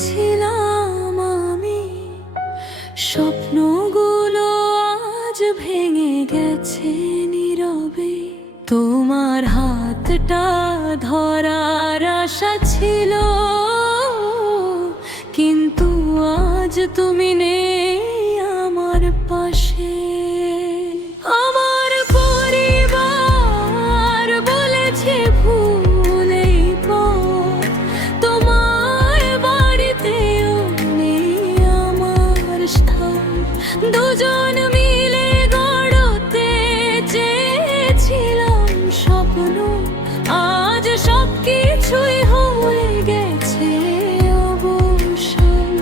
করেছিলাম আমি, স্বপ্নগুলো আজ ভেঙে গেছে নীরবে। তোমার হাতটা ধরার আশা ছিল, কিন্তু আজ তুমি নেই আমার পাশে। আমার পরিবার বলেছে ভুলেই পথ, তোমার বাড়িতেও নেই আমার স্থান। দুজন মিলে গড়তে চেয়েছিলাম স্বপ্ন, আজ সবকিছুই হয়ে গেছে অবসান।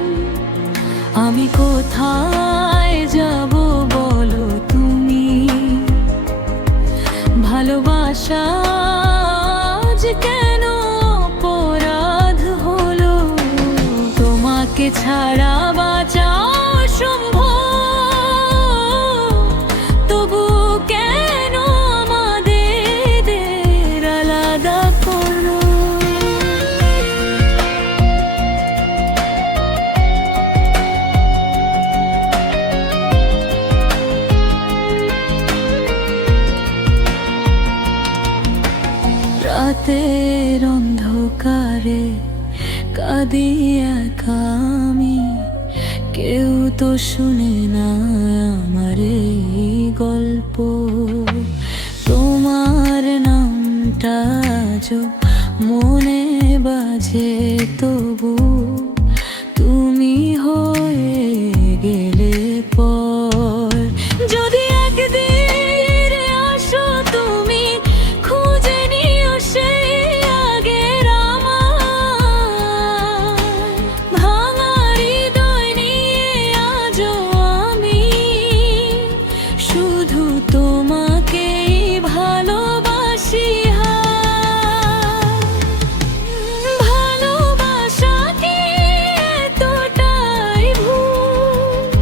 আমি কোথায় যাব বলো তুমি, ভালোবাসা আজ কেন অপরাধ হলো? তোমাকে ছাড়া বাঁচা অসম্ভব, তবু কেন আমাদের আলাদা করো? রাতের অন্ধকারে কাঁদি একা আমি, কেউ তো শুনে না আমার এই গল্প। তোমার নামটা আজও মনে বাজে, তবু তুমি হয়ে গেলে পর। যদি একদিন আসো তুমি, খুঁজে নিও সেই আগের আমার ভাঙা হৃদয় নিয়ে। আজও আমি শুধু তোমাকেই ভালোবাসি। ভালোবাসা কি এতটাই ভুল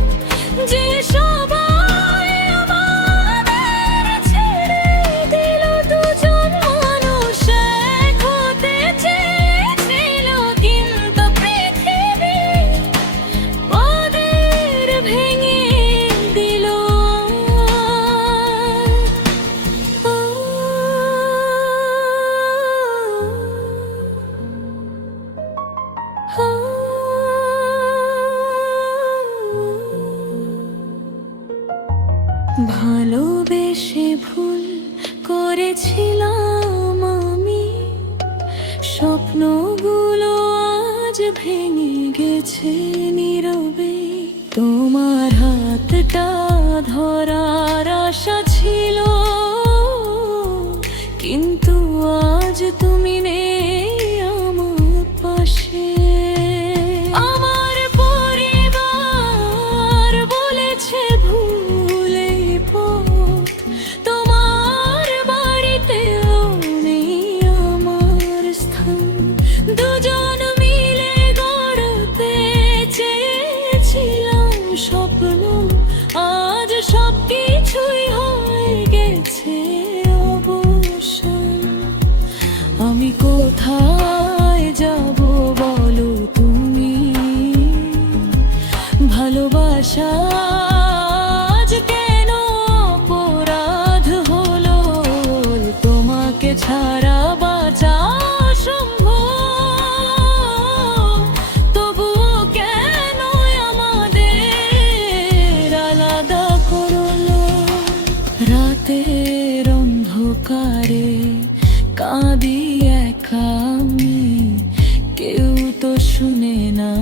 যে সবাই আমাদের ছেড়ে দিল? দুজন মানুষ এক হতে চেয়েছিল, কিন্তু পৃথিবী ওদের ভেঙে দিল। ভালোবেসে ভুল করেছিলাম আমি, স্বপ্নগুলো আজ ভেঙে গেছে নীরবে। তোমার হাতটা ধরার আশা ছিল, কিন্তু আজ তুমি নেই আমার পাশে। আমার পরিবার বলেছে ভুলেই পথ, তোমার বাড়িতেও নেই আমার স্থান। দুজন মিলে গড়তে চেয়েছিলাম স্বপ্ন, আজ সবকিছুই হয়ে গেছে অবসান। আমি কোথায় যাব বলো তুমি, ভালোবাসা আজ কেন অপরাধ হলো? তোমাকে ছাড়া বাঁচা অসম্ভব, তবুও কেন আমাদের আলাদা করলো? রাতের অন্ধকারে কাঁদি একা আমি, কেউ তো শুনে না